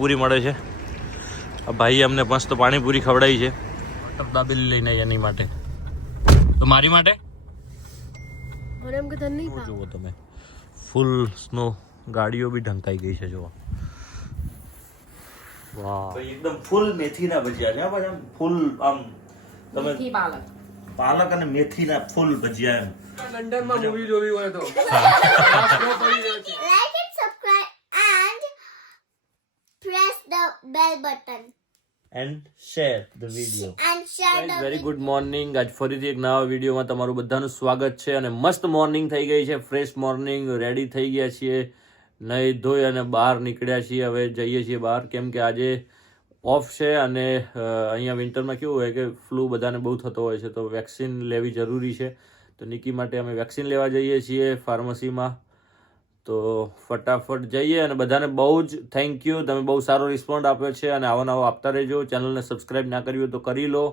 પાણીપુરી મળે છે. આ ભાઈએ અમને મસ્ત પાણીપુરી ખવડાવી છે. બટર દાબેલી લઈને એની માટે, તો મારી માટે જુઓ તમે, ફૂલ સ્નો, ગાડીઓ બી ઢંકાઈ ગઈ છે. જુઓ, વાહ, એકદમ ફૂલ મેથીના ભજીયા છે. ભાઈ આમ ફૂલ આમ તમે પાલક અને મેથીના ફૂલ ભજીયા એમ. લંડનમાં મૂવી જોવી હોય તો like it, subscribe and press the bell button and share the video. and share the very good morning. આજ ફરીથી એક નવા વિડીયોમાં તમારું બધાનું સ્વાગત છે. અને મસ્ત મોર્નિંગ થઈ ગઈ છે, ફ્રેશ મોર્નિંગ. રેડી થઈ ગયા છીએ, નહીં ધોઈ અને બહાર નીકળ્યા છીએ. હવે જઈએ છીએ બહાર, કેમ કે આજે ઓફ છે. અને અહીંયા વિન્ટરમાં કેવું હોય કે ફ્લૂ બધાને બહુ થતો હોય છે, તો વેક્સિન લેવી જરૂરી છે. તો નિકી માટે અમે વેક્સિન લેવા જઈએ છીએ ફાર્મસીમાં. તો ફટાફટ જઈએ. અને બધાને બહુ જ થેન્ક યુ, તમે બહુ સારો રિસ્પોન્ડ આપ્યો છે. અને આવો નવો આપતા રહેજો. ચેનલને સબસ્ક્રાઈબ ના કરી હોય તો કરી લો.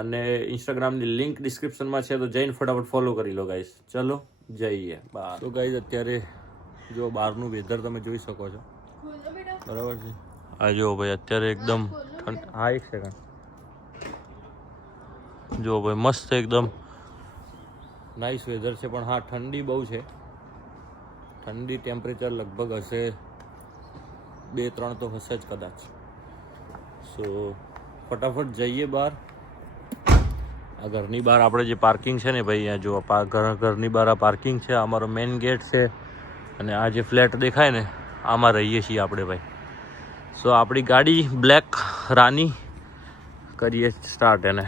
અને ઇન્સ્ટાગ્રામની લિંક ડિસ્ક્રિપ્શનમાં છે, તો જઈને ફટાફટ ફોલો કરી લો ગાઈસ. ચલો જઈએ બહાર. તો ગાઈસ અત્યારે જો બહારનું વેધર તમે જોઈ શકો છો, બરાબર છે. આ જો ભાઈ અત્યારે એકદમ હા, એક સેકન્ડ. જો ભાઈ મસ્ત એકદમ નાઇસ વેધર છે. પણ હા, ઠંડી બહુ છે. ઠંડી ટેમ્પરેચર લગભગ હશે 2-3 તો હશે જ કદાચ. સો ફટાફટ જઈએ બહાર. આ ઘરની બહાર આપણે જે પાર્કિંગ છે ને ભાઈ, અહીંયા જો ઘરની બહાર આ પાર્કિંગ છે, અમારો મેઇન ગેટ છે. અને આ જે ફ્લેટ દેખાય ને, આમાં રહીએ છીએ આપણે ભાઈ. સો આપણી ગાડી બ્લેક રાની કરીએ સ્ટાર્ટ એને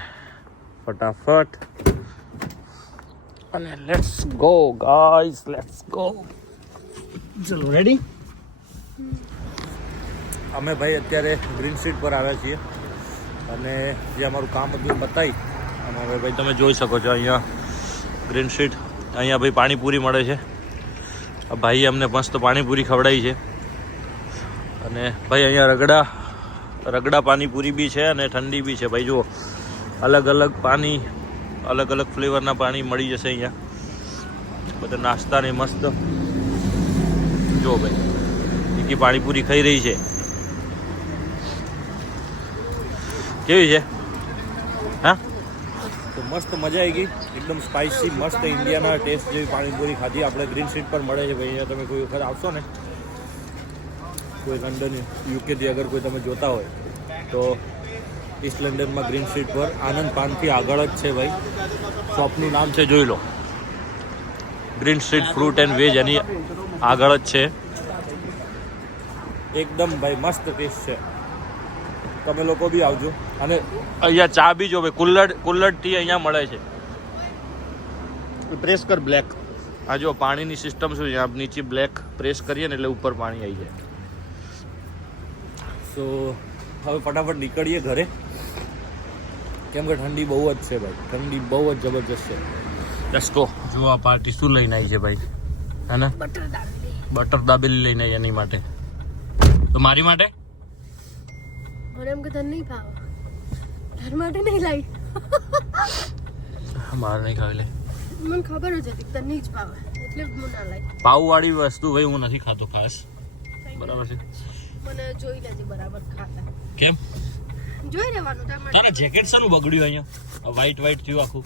ફટાફટ. અને let's go guys, let's go. ચલો રેડી. અમે ભાઈ અત્યારે ગ્રીન સ્ટ્રીટ પર આવ્યા છીએ. અને જે અમારું કામ હતું બતાવી. અને હવે ભાઈ તમે જોઈ શકો છો અહીંયા ગ્રીન સ્ટ્રીટ. અહીંયા ભાઈ પાણીપુરી મળે છે. આ ભાઈએ અમને મસ્ત પાણીપુરી ખવડાવી છે. અને ભાઈ અહીંયા રગડા પાણીપુરી બી છે અને ઠંડી બી છે. ભાઈ જુઓ, અલગ અલગ પાણી, અલગ અલગ ફ્લેવરના પાણી મળી જશે અહીંયા. બધા નાસ્તાની મસ્ત. જો ભાઈ નિકી પાણીપુરી ખાઈ રહી છે. કેવી છે? હા, તો મસ્ત મજા આવી ગઈ. એકદમ સ્પાઇસી મસ્ત ઇન્ડિયાના ટેસ્ટ જેવી પાણીપુરી ખાધી આપણે. ગ્રીન સ્ટ્રીટ પર મળે છે ભાઈ. અહીંયા તમે કોઈ વખત આવશો ને, કોઈ લંડન યુકેથી અગર કોઈ તમે જોતા હોય તો ઈસ્ટ લંડનમાં ગ્રીન સ્ટ્રીટ પર આનંદ પાનથી આગળ જ છે ભાઈ. શોપનું નામ છે, જોઈ લો, green street fruit and veg. એની આગળ જ છે. એકદમ ભાઈ મસ્ત ટેસ્ટ છે. તમે લોકો બી આવજો. અને અહીંયા ચા બી જો ભાઈ, કુલ્લડ ટી અહીંયા મળે છે. પ્રેસ કર બ્લેક. આ જો પાણીની સિસ્ટમ શું છે, નીચે બ્લેક પ્રેસ કરીએ ને એટલે ઉપર પાણી આવી જાય. સો હવે ફટાફટ નીકળીએ ઘરે, કેમ કે ઠંડી બહુ જ છે ભાઈ. ઠંડી બહુ જ જબરજસ્ત છે. Let's go. જો આ પાર્ટી શું લઈને આવી છે ભાઈ, હે ને? બટર દાબેલી લઈને આવી એની માટે. તો મારી માટે એમ કે તને નહીં ભાવે, તાર માટે નહીં લાવી. મારે નહીં ખાવી લે. મને ખબર જ હતી તને નહીં જ ભાવે, એટલે હું ના લાવી. પાવ વાળી વસ્તુ ભાઈ હું નથી ખાતો ખાસ, બરાબર છે. મને જોઈ લેજે બરાબર ખાતા. કેમ જોઈ લેવાનું તાર. તારા જેકેટ શાનું બગડ્યું અહીંયા? વ્હાઈટ થયું આખું.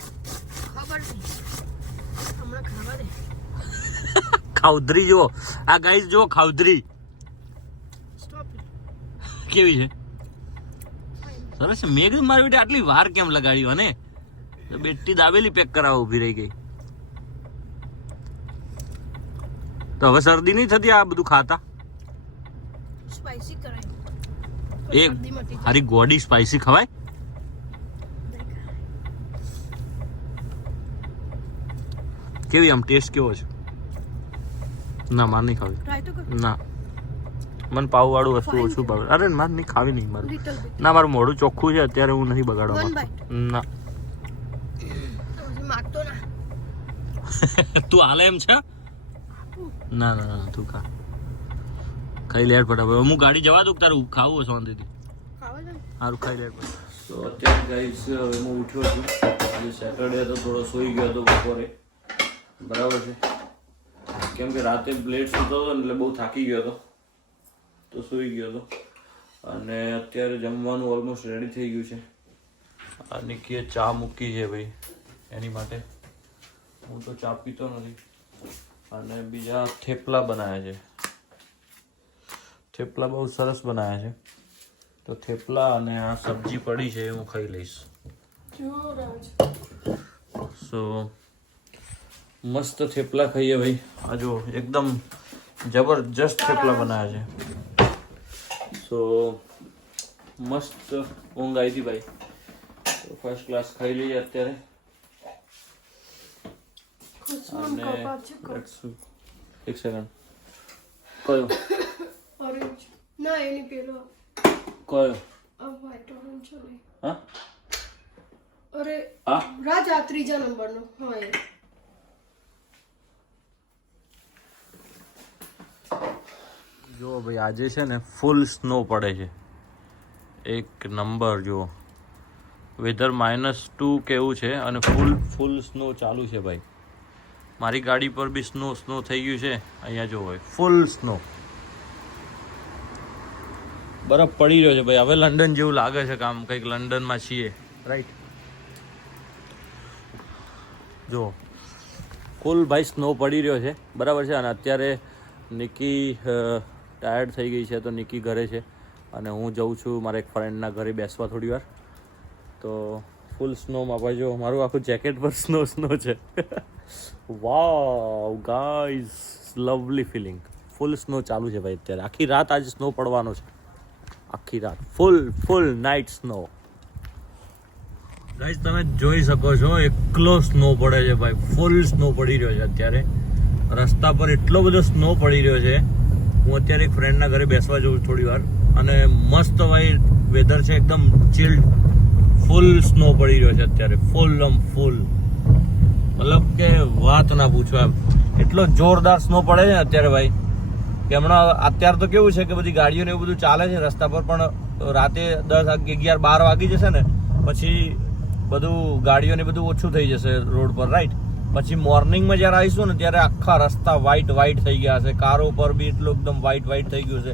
ખબર નહીં, હમણાં ખાવા દે. ખાઉધરી જો આ ગાઈસ, જો ખાઉધરી સ્ટોપ. કેવી છે? સરસ છે. મેં કીધું મારી બેટી આટલી વાર કેમ લગાડ્યું? અને બેટી દાબેલી પેક કરાવવા ઊભી રહી ગઈ. તો હવે શરદી નહીં થતી આ બધું ખાતા? સ્પાઈસી કરાય. એ હારી ગોડી સ્પાઈસી ખવાય? કેવી આમ ટેસ્ટ કેવો છે? ના, મારે નહીં ખાવી. ટ્રાય તો કર. ના, મને પાવ વાળું વસ્તુ ઓછું ભાવે. અરે મારે નહીં ખાવી, નહીં મારે. ના, મારું મોઢું ચોખ્ખું છે અત્યારે, હું નહીં બગાડવા માંગતો. ના માગતો ના. તું હાલે એમ છે? ના ના ના, તું ખા. ખાઈ લે ફટાફટ. હું ગાડી જવા દઉં, તારું ખાવું શાંતિથી. ખાવા દે. સારું, ખાઈ લે. તો અત્યારે ગાઈસ હવે હું ઉઠ્યો છું. આજે સેટરડે તો થોડો સૂઈ ગયો હતો બપોરે, બરાબર છે. કેમ કે રાતે લેટ સૂતો હતો ને એટલે બહુ થાકી ગયો હતો, તો સૂઈ ગયો હતો. અને અત્યારે જમવાનું ઓલમોસ્ટ રેડી થઈ ગયું છે. આ નિકીએ ચા મૂકી છે ભાઈ એની માટે. હું તો ચા પીતો નથી. અને બીજા થેપલા બનાવ્યા છે. થેપલા બહુ સરસ બનાવ્યા છે. તો થેપલા અને આ સબ્જી પડી છે એ હું ખાઈ લઈશ. સો મસ્ત થેપલા ખાઈએ ભાઈ. આ જો એકદમ જબરજસ્ત થેપલા બનાવ્યા છે. સો મસ્ત ઊંઘ આવી હતી ભાઈ. તો ફર્સ્ટ ક્લાસ ખાઈ લઈએ અત્યારે. અને એક સેકન્ડ. કયો ના એની પેલો કયો વ્હાઈટ ઓરેન્જ છે ને. હા અરે આ રાજા ત્રીજા નંબરનો. હા એ જો ભાઈ આજે છે ને ફૂલ સ્નો પડે છે. એક નંબર જો વેધર -2 કેવું છે અને ફૂલ સ્નો ચાલુ છે ભાઈ. મારી ગાડી પર બી સ્નો થઈ ગયું છે. અહીંયા જો ભાઈ ફૂલ સ્નો બરફ પડી રહ્યો છે ભાઈ. હવે લંડન જેવું લાગે છે કામ કંઈક લંડનમાં છીએ રાઈટ. જો ફૂલ ભાઈ સ્નો પડી રહ્યો છે બરાબર છે. અને અત્યારે નિકી ટાયર્ડ થઈ ગઈ છે તો નિકી ઘરે છે અને હું જઉં છું મારા એક ફ્રેન્ડના ઘરે બેસવા થોડી વાર. તો ફૂલ સ્નોમાં ભાઈ જો મારું આખું જેકેટ પર સ્નો છે. વાવ ગાઈઝ લવલી ફિલિંગ. ફૂલ સ્નો ચાલુ છે ભાઈ અત્યારે. આખી રાત આજે સ્નો પડવાનો છે. આખી રાત ફૂલ નાઇટ સ્નો. ગાઈઝ તમે જોઈ શકો છો એકલો સ્નો પડે છે ભાઈ. ફૂલ સ્નો પડી રહ્યો છે અત્યારે. રસ્તા પર એટલો બધો સ્નો પડી રહ્યો છે. હું અત્યારે એક ફ્રેન્ડના ઘરે બેસવા જઉં છું થોડી વાર. અને મસ્ત ભાઈ વેધર છે એકદમ ચિલ્ડ. ફૂલ સ્નો પડી રહ્યો છે અત્યારે. ફૂલ મતલબ કે વાત ના પૂછો એમ. એટલો જોરદાર સ્નો પડે છે ને અત્યારે ભાઈ કે હમણાં અત્યારે તો કેવું છે કે બધી ગાડીઓ ને એવું બધું ચાલે છે રસ્તા પર. પણ રાતે 10, 11, 12 વાગી જશે ને પછી બધું ગાડીઓને બધું ઓછું થઈ જશે રોડ પર રાઈટ. પછી મોર્નિંગમાં જ્યારે આવીશું ને ત્યારે આખા રસ્તા વ્હાઈટ થઈ ગયા હશે. કારો પર બી એટલું એકદમ વ્હાઈટ થઈ ગયું છે.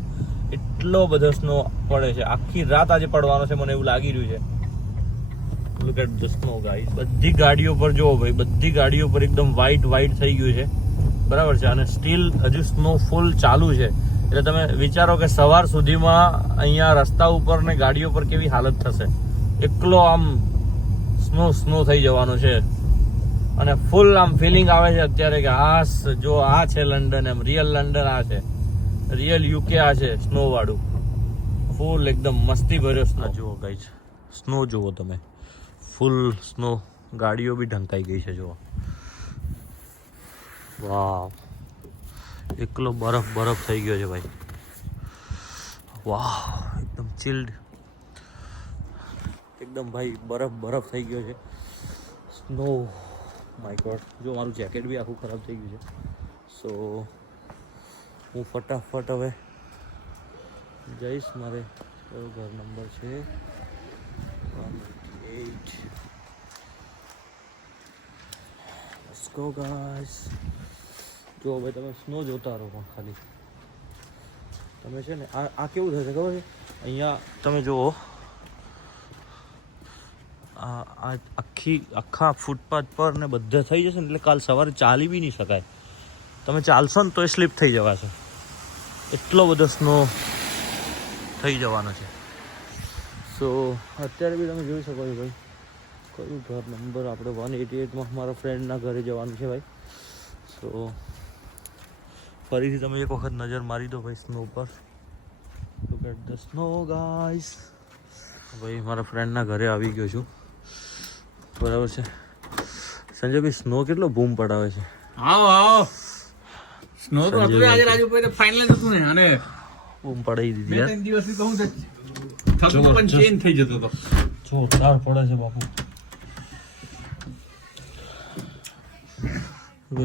એટલો બધો સ્નો પડે છે. આખી રાત આજે પડવાનો છે મને એવું લાગી રહ્યું છે. Look at the snow guys. બધી ગાડીઓ પર જુઓ ભાઈ. બધી ગાડીઓ પર એકદમ વ્હાઈટ થઈ ગયું છે બરાબર છે. અને સ્ટીલ હજુ સ્નો ફૂલ ચાલુ છે. એટલે તમે વિચારો કે સવાર સુધીમાં અહીંયા રસ્તા ઉપર ને ગાડીઓ પર કેવી હાલત થશે. એકલો આમ સ્નો થઈ જવાનું છે. અને ફૂલ આમ ફિલિંગ આવે છે અત્યારે કે જો આ છે લંડન. એમ રિયલ લંડન આ છે. રિયલ યુકે આ છે સ્નો વાળું. ફૂલ એકદમ મસ્તી ભર્યો સ્નો. જુઓ ગાઈસ સ્નો જુઓ તમે. ફૂલ સ્નો. ગાડીઓ બી ઢંકાઈ ગઈ છે જુઓ. વાવ એકલો બરફ થઈ ગયો છે ભાઈ. વાવ એકદમ ચિલ્ડ. એકદમ ભાઈ બરફ થઈ ગયો છે. Snow my God. જો મારું જેકેટ બી આખું ખરાબ થઈ ગયું છે. સો હું ફટાફટ હવે જઈશ. મારે કયો ઘર નંબર છે 188. Let's go guys. જો ભાઈ તમે સ્નો જોતા રહો પણ ખાલી તમે છે ને આ કેવું થશે ખબર છે. અહીંયા તમે જુઓ આખા ફૂટપાથ પર ને બધે થઈ જશે ને એટલે કાલ સવારે ચાલી બી નહીં શકાય. તમે ચાલશો ને તોય સ્લીપ થઈ જવાશે. એટલો બધો સ્નો થઈ જવાનો છે. સો અત્યારે બી તમે જોઈ શકો છો ભાઈ. કયું ઘર નંબર આપણે 188માં મારા ફ્રેન્ડના ઘરે જવાનું છે ભાઈ. સો ફરીથી તમે એક વખત નજર મારી દો ભાઈ સ્નો પર. Look at the snow guys. ભાઈ મારા ફ્રેન્ડના ઘરે આવી ગયો છું બરાબર છે. સંજયભાઈ સ્નો કેટલો બૂમ પડાવે છે. આવો સ્નો તો હતું આજે રાજુભાઈ તો ફાઇનલ હતું ને. અને બૂમ પડાવી દીધી યાર. 2-3 દિવસથી કહું તો થકતો પણ ચેન્જ થઈ જતો હતો. જોરદાર પડે છે બાપુ.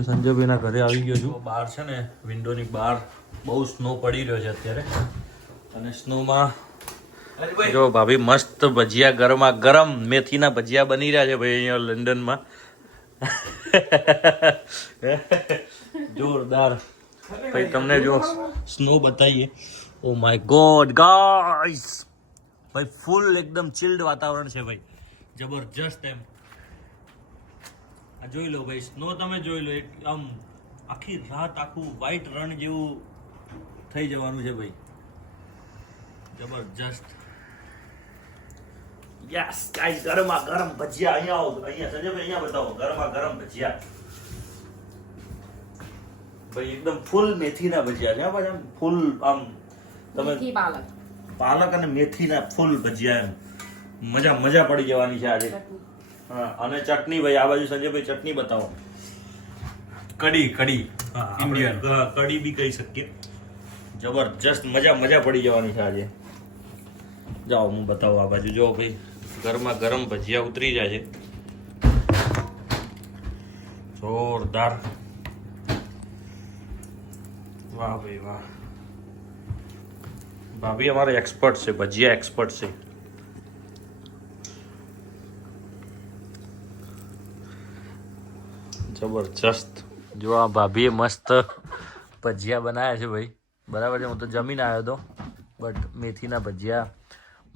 સંજયભાઈના ઘરે આવી ગયો છું. બહાર છે ને વિન્ડોની બહાર બહુ સ્નો પડી રહ્યો છે અત્યારે. અને સ્નોમાં જો ભાભી મસ્ત ભજીયા ગરમ મેથીના ભજીયા બની રહ્યા છે ભાઈ અહીંયા લંડનમાં. જોરદાર ભાઈ. તમને જો સ્નો બતાવીએ ઓ માય ગોડ ગાઈસ, ભાઈ ફૂલ એકદમ ચિલ્ડ વાતાવરણ છે ભાઈ, જબરજસ્ત એમ. આ જોઈ લો ભાઈ, સ્નો તમે જોઈ લો, એક આમ આખી રાત આખું વ્હાઈટ રણ જેવું થઈ જવાનું છે ભાઈ, જબરજસ્ત. યસ ગાઈસ, ગરમા ગરમ ભજીયા. અહીંયા આવો, અહીંયા સંજયભાઈ, અહીંયા બતાવો ગરમા ગરમ ભજીયા ભાઈ, એકદમ ફૂલ મેથીના ભજીયા છે ભાઈ, આમ ફૂલ આમ તમે પાલક અને મેથીના ફૂલ ભજીયા, એમ મજા મજા પડી જવાની છે આજે. હા, અને ચટણી ભાઈ, આ બાજુ સંજયભાઈ ચટણી બતાવો. કઢી ઇન્ડિયન કઢી બી કહી શકીએ, જબરજસ્ત મજા મજા પડી જવાની છે આજે. જાઓ હું બતાવું, આ બાજુ જો ભાઈ ગરમા ગરમ ભજીયા ઉતરી જાય છે, જોરદાર. વાહ ભાઈ વાહ, ભાભી અમારે એક્સપર્ટ છે, ભજીયા એક્સપર્ટ છે. જબરજસ્ત. જો આ ભાભીએ મસ્ત ભજીયા બનાવ્યા છે ભાઈ, બરાબર છે. હું તો જમીને આવ્યો હતો, બટ મેથીના ભજીયા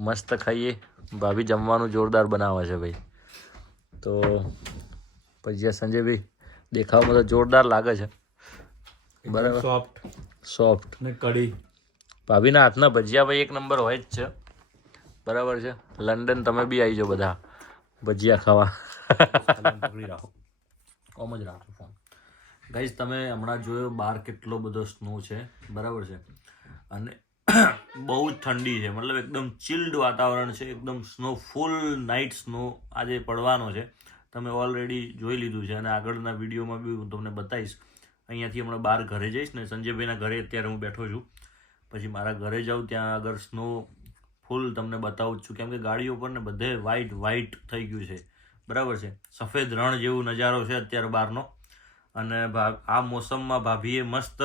મસ્ત ખાઈએ. ભાભી જમવાનું જોરદાર બનાવે છે ભાઈ. તો ભજીયા સંજયભાઈ દેખાવમાં તો જોરદાર લાગે છે, બરાબર, સોફ્ટ ને કઢી. ભાભીના હાથના ભજીયા ભાઈ એક નંબર હોય જ છે, બરાબર છે. લંડન તમે બી આવી જાઓ બધા ભજીયા ખાવા. કોમ જ રાખો ફોન. ગાઈઝ, તમે હમણાં જોયો બહાર કેટલો બધો સ્નો છે, બરાબર છે, અને બહુ જ ઠંડી છે, મતલબ એકદમ ચિલ્ડ વાતાવરણ છે, એકદમ સ્નો, ફૂલ નાઇટ સ્નો આજે પડવાનો છે. તમે ઓલરેડી જોઈ લીધું છે, અને આગળના વિડીયોમાં બી હું તમને બતાવીશ. અહીંયાથી હમણાં બહાર ઘરે જઈશ ને, સંજયભાઈના ઘરે અત્યારે હું બેઠો છું, પછી મારા ઘરે જાઉં ત્યાં આગળ સ્નો ફૂલ તમને બતાવું જ છું, કેમ કે ગાડીઓ પર ને બધે વ્હાઈટ થઈ ગયું છે, બરાબર છે. સફેદ રણ જેવું નજારો છે અત્યારે બહારનો. અને આ મોસમમાં ભાભીએ મસ્ત,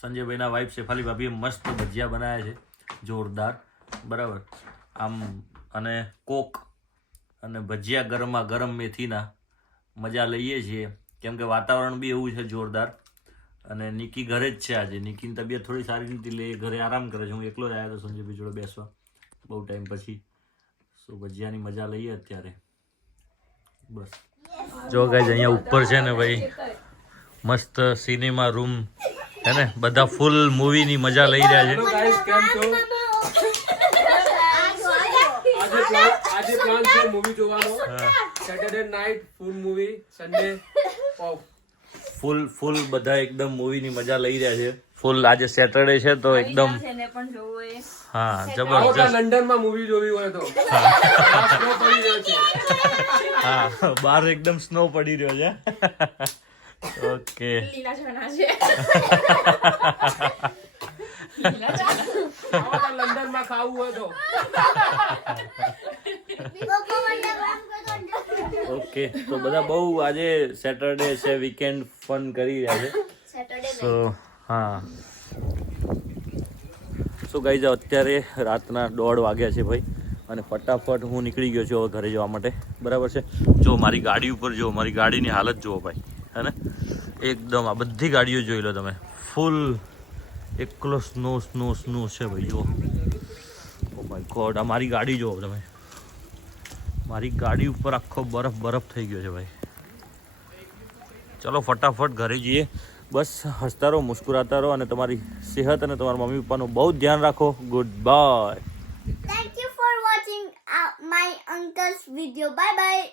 સંજયભાઈના વાઈફ શેફાલી ભાભીએ મસ્ત ભજીયા બનાવ્યા છે, જોરદાર, બરાબર. આમ અને કોક અને ભજીયા ગરમા ગરમ મેથીના મજા લઈએ છીએ, કેમ કે વાતાવરણ બી એવું છે જોરદાર. અને નિકી ઘરે જ છે આજે, નિકીની તબિયત થોડી સારી નથી, એટલે એ ઘરે આરામ કરે છે. હું એકલો જ આવ્યો હતો સંજયભાઈ જોડે બેસવા બહુ ટાઈમ પછી. સો ભજીયાની મજા લઈએ અત્યારે, બસ. જો ગાઈઝ, અહીંયા ઉપર છે ને ભાઈ મસ્ત સિનેમા રૂમ હે ને, બધા ફૂલ મૂવીની મજા લઈ રહ્યા છે. ગાઈસ, કેમ છો? આજે પ્લાન છે મૂવી જોવાનો. Saturday night full movie, Sunday off. Full બધા એકદમ મૂવીની મજા લઈ રહ્યા છે. ફૂલ આજે સેટરડે છે તો એકદમ હા જબરજસ્ત. લંડનમાં મૂવી જોવી હોય તો હા, બહાર એકદમ સ્નો પડી રહ્યો છે. ઓકે, લંડનમાં ખાવું હોય તો. ઓકે, તો બધા બહુ આજે સેટરડે છે, વીકેન્ડ ફન કરી રહ્યા છે. સો હા, સો ગાઈઝ, અત્યારે રાતના 1:30 વાગ્યા છે ભાઈ, અને ફટાફટ હું નીકળી ગયો છું હવે ઘરે જવા માટે, બરાબર છે. જો મારી ગાડી ઉપર જો, મારી ગાડીની હાલત જુઓ ભાઈ, હે ને, એકદમ આ બધી ગાડીઓ જોઈ લો તમે, ફૂલ એકલો સ્નો છે ભાઈ. જુઓ, ઓ માય ગોડ, આ મારી ગાડી જુઓ તમે, મારી ગાડી ઉપર આખો બરફ થઈ ગયો છે ભાઈ. ચલો ફટાફટ ઘરે જઈએ, બસ હસતા રહો, મુસ્કુરાતા રહો, અને તમારી સેહત અને તમારા મમ્મી પપ્પાનું બહુ ધ્યાન રાખો. Good bye. Thank you for watching my uncle's video. Bye bye.